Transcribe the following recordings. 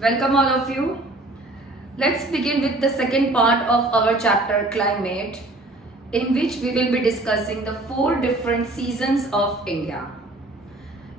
Welcome all of you. Let's begin with the second part of our chapter Climate, in which we will be discussing the four different seasons of India.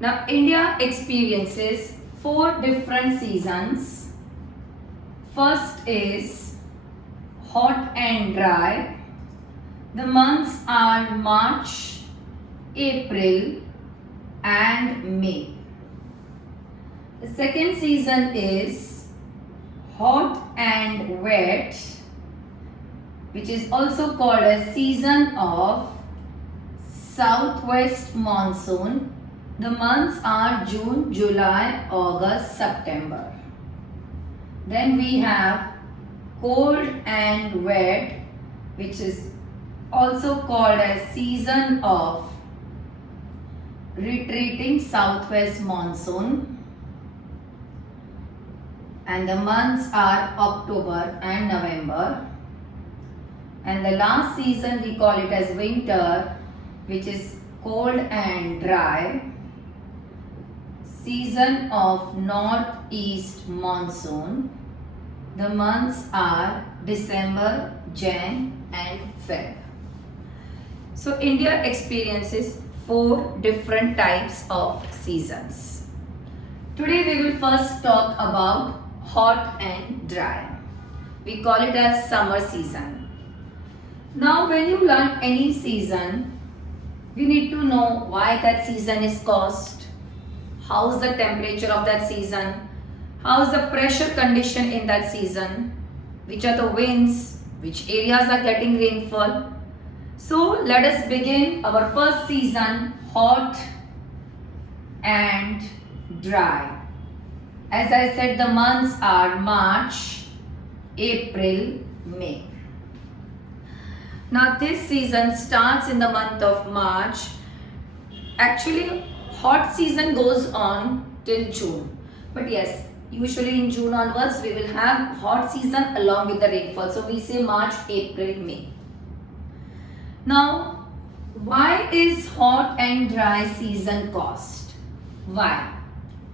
Now, India experiences four different seasons. First is hot and dry. The months are March, April, and May. The second season is hot and wet, which is also called a season of southwest monsoon. The months are June, July, August, September. Then we have cold and wet, which is also called a season of retreating southwest monsoon, and the months are October and November. And the last season we call it as winter, which is cold and dry, season of northeast monsoon. The months are December, Jan and Feb. So India experiences four different types of seasons. Today we will first talk about hot and dry. We call it as summer season. Now when you learn any season, we need to know why that season is caused, how is the temperature of that season, how is the pressure condition in that season, which are the winds, which areas are getting rainfall. So let us begin our first season, hot and dry. As I said, the months are March, April, May. Now this season starts in the month of March. Actually, hot season goes on till June. But yes, usually in June onwards, we will have hot season along with the rainfall. So we say March, April, May. Now, why is hot and dry season caused? Why?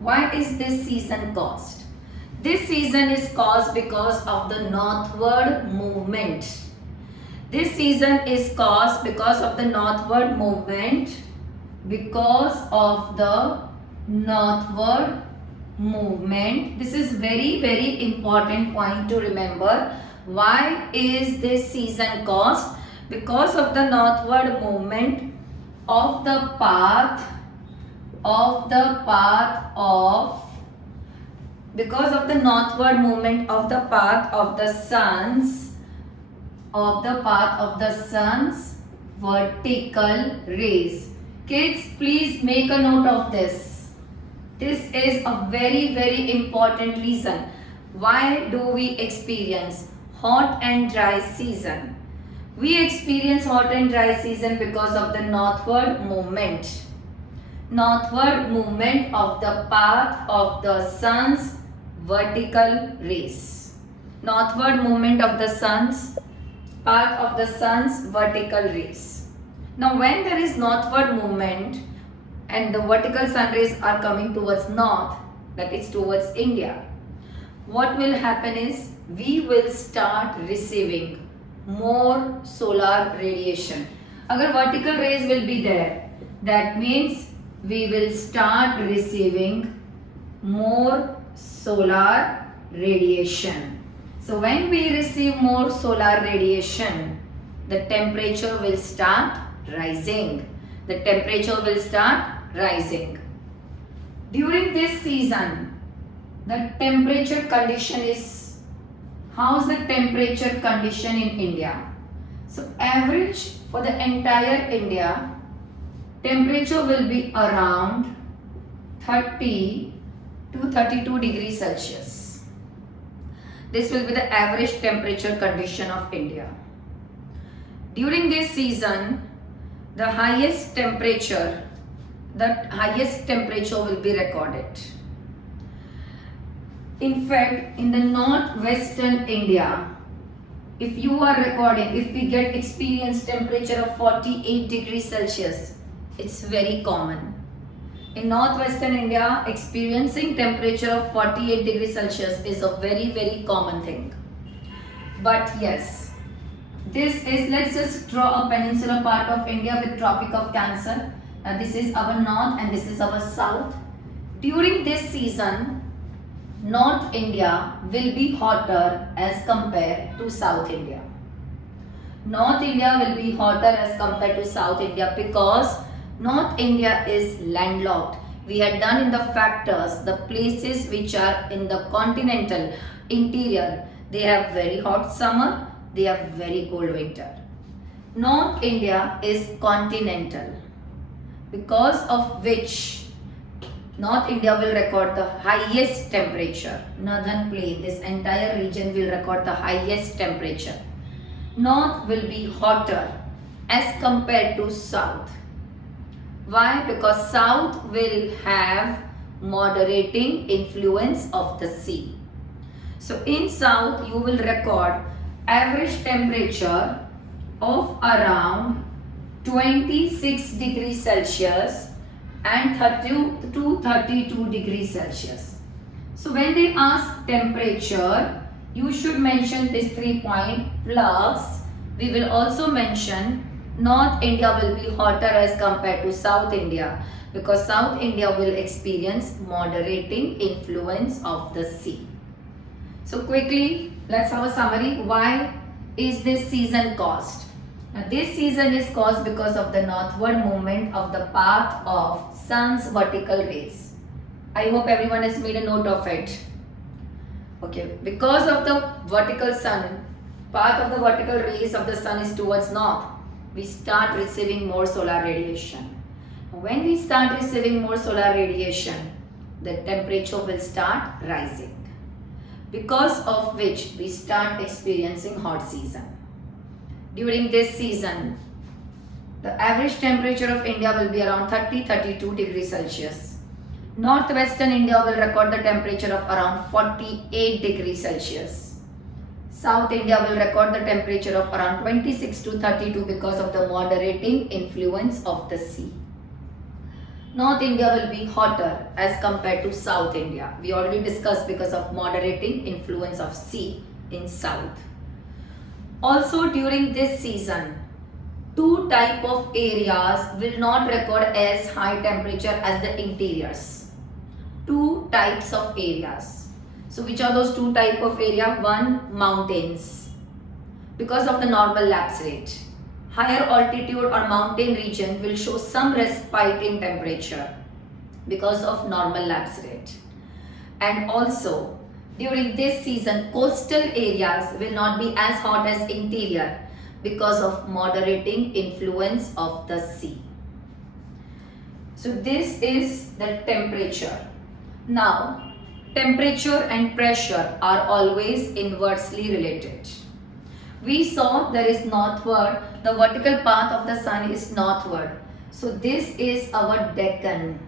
Why is this season caused? This season is caused because of the northward movement. This season is caused because of the northward movement. Because of the northward movement. This is very important point to remember. Why is this season caused? Because of the northward movement of the path because of the northward movement of the path of the sun's vertical rays. Kids, please make a note of this. This is a very important reason. Why do we experience hot and dry season? We experience hot and dry season because of the northward movement. Northward movement of the path of the sun's vertical rays. Northward movement of the sun's path of the sun's vertical rays. Now when there is northward movement and the vertical sun rays are coming towards north, that is towards India, what will happen is we will start receiving more solar radiation. Agar vertical rays will be there, that means we will start receiving more solar radiation. So when we receive more solar radiation, the temperature will start rising. The temperature will start rising. During this season, the temperature condition is, how's the temperature condition in India? So average for the entire India, temperature will be around 30 to 32 degrees Celsius. This will be the average temperature condition of India. During this season, the highest temperature will be recorded. In fact, in the northwestern India, if we get experienced temperature of 48 degrees Celsius, it's very common. In northwestern India, experiencing temperature of 48 degrees Celsius is a very common thing. But yes, let's just draw a peninsular part of India with Tropic of Cancer. This is our north and this is our south. During this season, North India will be hotter as compared to South India. North India will be hotter as compared to South India because North India is landlocked. We had done in the factors, the places which are in the continental interior, they have very hot summer, they have very cold winter. North India is continental, because of which North India will record the highest temperature. Northern plain, this entire region will record the highest temperature. North will be hotter as compared to South. Why? Because South will have moderating influence of the sea. So in South you will record average temperature of around 26 degrees Celsius and 30 to 32 degrees Celsius. So when they ask temperature, you should mention this 3 point plus we will also mention North India will be hotter as compared to South India because South India will experience moderating influence of the sea. So quickly, let's have a summary. Why is this season caused? Now this season is caused because of the northward movement of the path of sun's vertical rays. I hope everyone has made a note of it. Okay, because of the vertical sun, path of the vertical rays of the sun is towards north, we start receiving more solar radiation. When we start receiving more solar radiation, the temperature will start rising, because of which we start experiencing hot season. During this season, the average temperature of India will be around 30-32 degrees Celsius. Northwestern India will record the temperature of around 48 degrees Celsius. South India will record the temperature of around 26 to 32 because of the moderating influence of the sea. North India will be hotter as compared to South India. We already discussed because of moderating influence of sea in South. Also during this season, two type of areas will not record as high temperature as the interiors. Two types of areas. So which are those two type of area? One, mountains, because of the normal lapse rate. Higher altitude or mountain region will show some respite in temperature because of normal lapse rate. And also during this season, coastal areas will not be as hot as interior because of moderating influence of the sea. So this is the temperature. Now, temperature and pressure are always inversely related. We saw there is northward, the vertical path of the sun is northward. So this is our Deccan.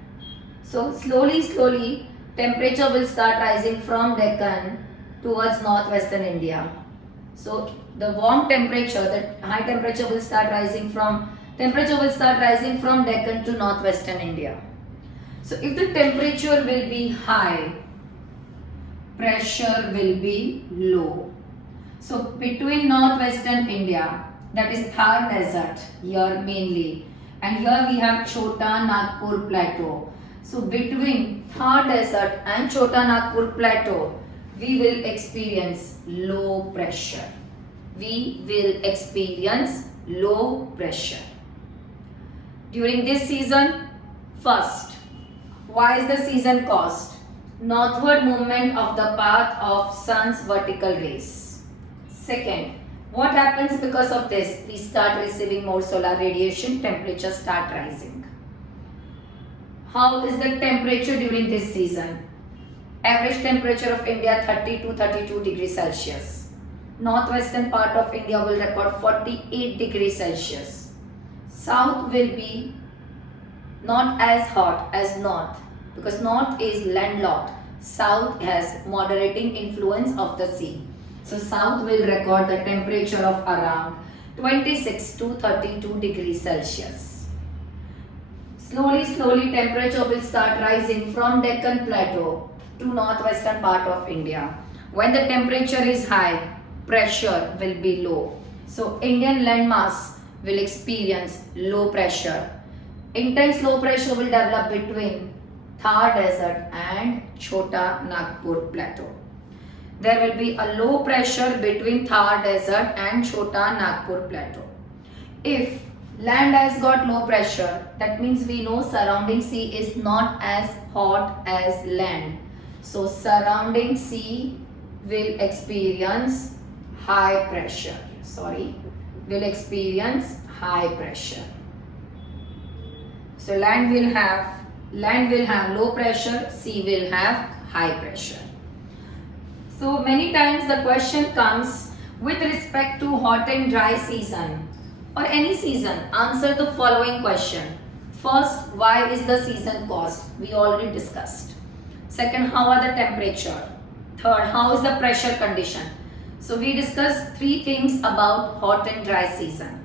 So slowly, temperature will start rising from Deccan towards northwestern India. So the warm temperature, the high temperature will start rising from Deccan to northwestern India. So if the temperature will be high, pressure will be low. So between northwestern India, that is Thar Desert here mainly, and here we have Chota Nagpur Plateau. So between Thar Desert and Chota Nagpur Plateau, we will experience low pressure. During this season, first, why is the season caused? Northward movement of the path of sun's vertical rays. Second, what happens because of this? We start receiving more solar radiation, temperature start rising. How is the temperature during this season? Average temperature of India 30 to 32 degrees Celsius. Northwestern part of India will record 48 degrees Celsius. South will be not as hot as north because north is landlocked. South has moderating influence of the sea. So south will record the temperature of around 26 to 32 degrees Celsius. Slowly temperature will start rising from Deccan Plateau to northwestern part of India. When the temperature is high, pressure will be low. So Indian landmass will experience low pressure. Intense low pressure will develop between Thar Desert and Chota Nagpur Plateau. There will be a low pressure between Thar Desert and Chota Nagpur Plateau. If land has got low pressure, that means we know surrounding sea is not as hot as land. So surrounding sea will experience high pressure. Will experience high pressure. So land will have low pressure, sea will have high pressure. So many times the question comes with respect to hot and dry season or any season. Answer the following question. First, why is the season caused? We already discussed. Second, how are the temperature? Third, how is the pressure condition? So we discussed three things about hot and dry season.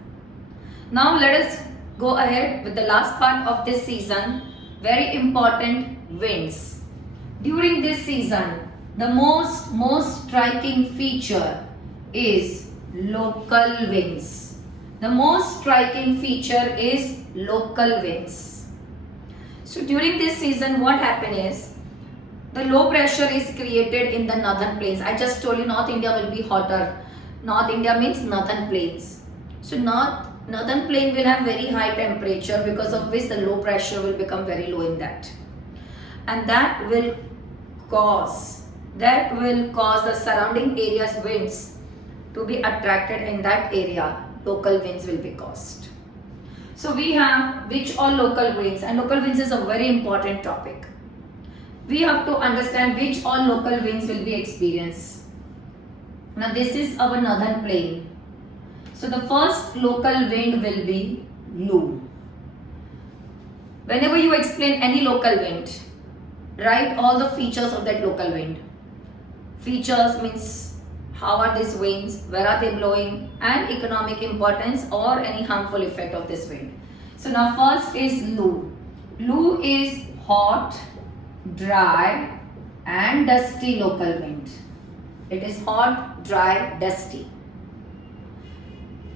Now let us go ahead with the last part of this season. Very important, winds. During this season, the most striking feature is local winds. The most striking feature is local winds. So during this season, what happens is the low pressure is created in the northern plains. I just told you North India will be hotter. North India means northern plains. So northern plain will have very high temperature, because of which the low pressure will become very low in that. And that will cause the surrounding areas winds to be attracted in that area. Local winds will be caused. So we have which all local winds, and local winds is a very important topic. We have to understand which all local winds will be experienced. Now this is our northern plain. So the first local wind will be Lu. Whenever you explain any local wind, write all the features of that local wind. Features means how are these winds, where are they blowing, and economic importance or any harmful effect of this wind. So now first is Lu. Lu is hot, dry and dusty local wind. It is hot, dry, dusty.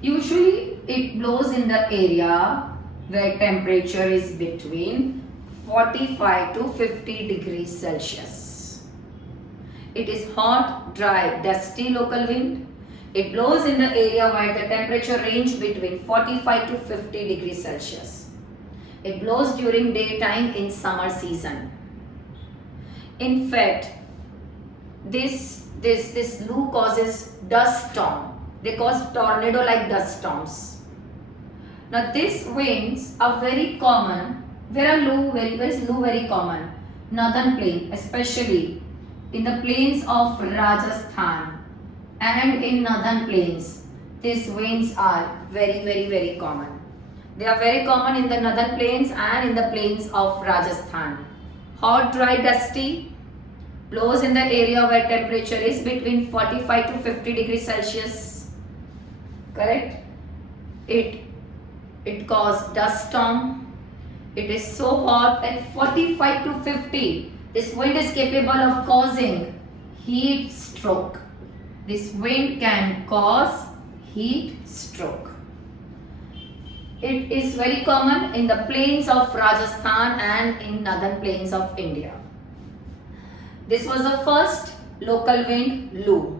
Usually it blows in the area where temperature is between 45 to 50 degrees Celsius. It is hot, dry, dusty local wind. It blows in the area where the temperature range between 45 to 50 degrees Celsius. It blows during daytime in summer season. In fact, this Lu causes dust storm. They cause tornado like dust storms. Now these winds are very common. Where is Lu very common? Northern plain, especially in the plains of Rajasthan and in northern plains. These winds are very common. They are very common in the northern plains and in the plains of Rajasthan. Hot, dry, dusty, blows in the area where temperature is between 45 to 50 degrees Celsius. Correct? It causes dust storm. It is so hot at 45 to 50. This wind is capable of causing heat stroke. This wind can cause heat stroke. It is very common in the plains of Rajasthan and in northern plains of India. This was the first local wind, Lu.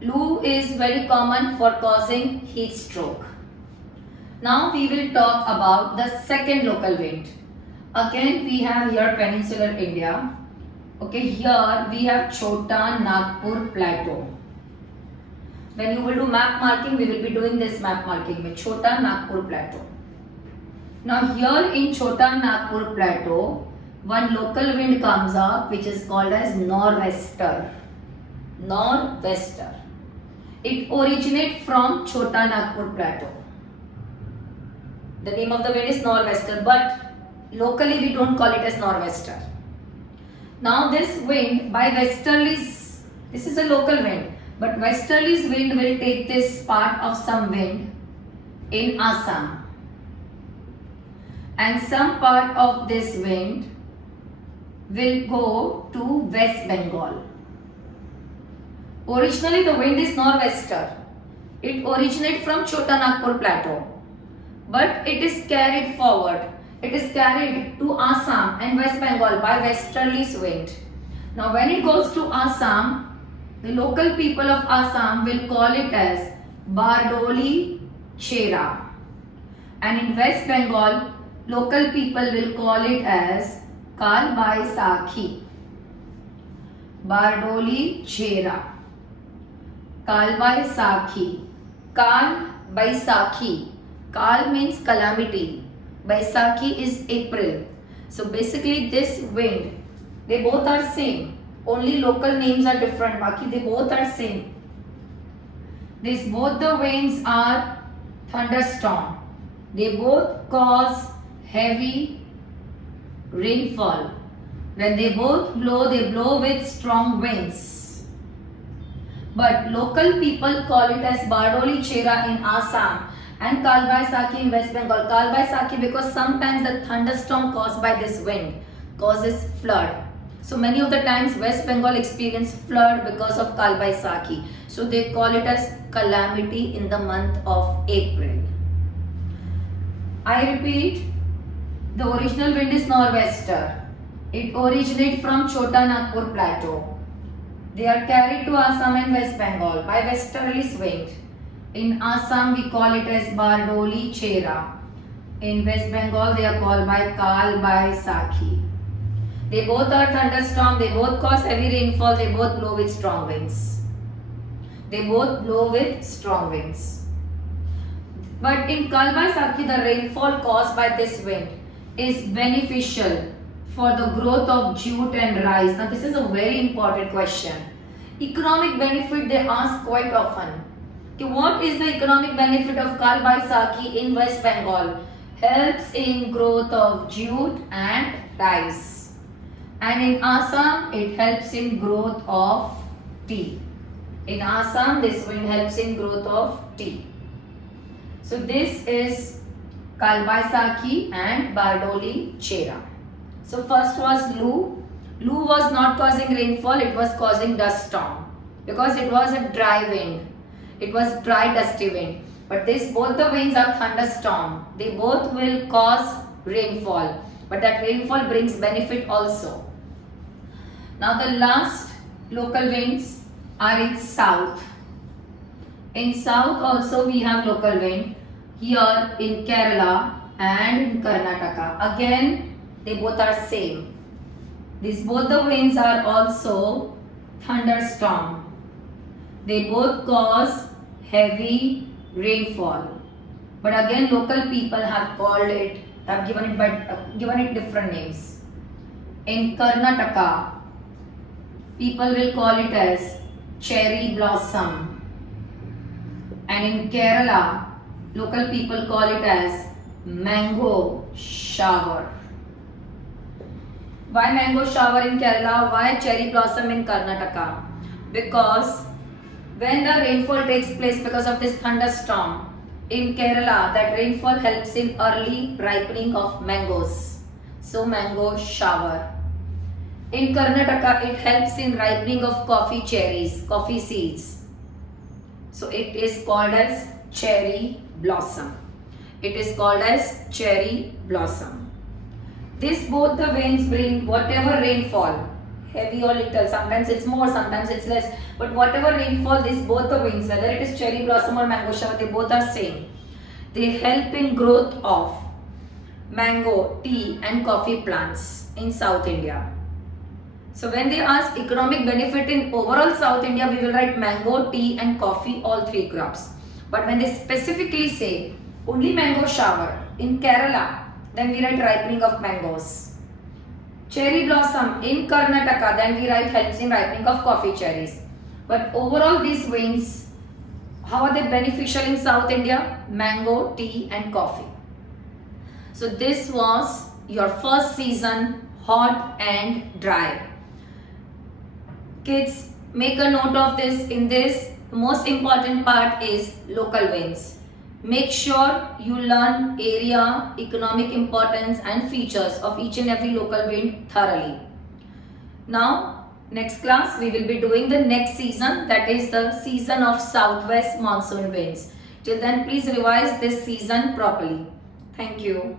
Lu is very common for causing heat stroke. Now we will talk about the second local wind. Again we have here peninsular India. Okay, here we have Chota Nagpur Plateau. When you will do map marking, we will be doing this map marking with Chota Nagpur Plateau. Now here in Chota Nagpur Plateau, one local wind comes up which is called as Norwester. Norwester. It originates from Chota Nagpur Plateau. The name of the wind is Norwester, but locally we don't call it as Norwester. Now this wind by westerlies, this is a local wind, but westerlies wind will take this part of some wind in Assam. and some part of this wind will go to West Bengal. Originally the wind is nor'wester. It originates from Chota Nagpur plateau, but it is carried forward. It is carried to Assam and West Bengal by westerly wind. Now when it goes to Assam, the local people of Assam will call it as Bardoli Chera, and in West Bengal, local people will call it as Kal Baisakhi. Bardoli Chera, Kal Baisakhi. Kal Baisakhi. Kal means calamity. Baisakhi is April. So basically this wind, they both are same. Only local names are different. Baki they both are same. These both the winds are thunderstorm. They both cause heavy rainfall. When they both blow, they blow with strong winds. But local people call it as Bardoli Chera in Assam and Kal Baisakhi in West Bengal. Kal Baisakhi because sometimes the thunderstorm caused by this wind causes flood. So many of the times West Bengal experience flood because of Kal Baisakhi. So they call it as calamity in the month of April. I repeat, the original wind is nor'wester. It originates from Chota Nagpur plateau. They are carried to Assam and West Bengal by westerly wind. In Assam we call it as Bardoli Chera. In West Bengal they are called by Kal Baisakhi. They both are thunderstorm, they both cause heavy rainfall, they both blow with strong winds. They both blow with strong winds. But in Kal Baisakhi the rainfall caused by this wind is beneficial for the growth of jute and rice. Now this is a very important question. Economic benefit they ask quite often. Okay, what is the economic benefit of Kal Baisakhi in West Bengal? Helps in growth of jute and rice. And in Assam it helps in growth of tea. In Assam this wind helps in growth of tea. So this is Kal Baisakhi and Bardoli Chera. So first was Lu. Lu was not causing rainfall, it was causing dust storm because it was a dry wind. It was dry dusty wind. But both the winds are thunderstorm. They both will cause rainfall. But that rainfall brings benefit also. Now the last local winds are in south. In south also we have local wind. Here in Kerala and in Karnataka. Again they both are same. Both the winds are also thunderstorm. They both cause heavy rainfall. But again local people have called it, have given it different names. In Karnataka, people will call it as cherry blossom. And in Kerala, local people call it as mango shower. Why mango shower in Kerala? Why cherry blossom in Karnataka? Because when the rainfall takes place because of this thunderstorm in Kerala, that rainfall helps in early ripening of mangoes. So mango shower. In Karnataka, it helps in ripening of coffee cherries, coffee seeds. So it is called as cherry blossom. It is called as cherry blossom. Both the winds bring whatever rainfall, heavy or little, sometimes it's more, sometimes it's less, but whatever rainfall, both the winds, whether it is cherry blossom or mango shower, they both are same. They help in growth of mango, tea and coffee plants in South India. So when they ask economic benefit in overall South India, we will write mango, tea and coffee, all three crops. But when they specifically say only mango shower in Kerala, then we write ripening of mangoes. Cherry blossom in Karnataka, then we write helps in ripening of coffee cherries. But overall these winds, how are they beneficial in South India? Mango, tea and coffee. So this was your first season, hot and dry. Kids, make a note of this. In this, the most important part is local winds. Make sure you learn area, economic importance and features of each and every local wind thoroughly. Now, next class we will be doing the next season, that is the season of southwest monsoon winds. Till then, please revise this season properly. Thank you.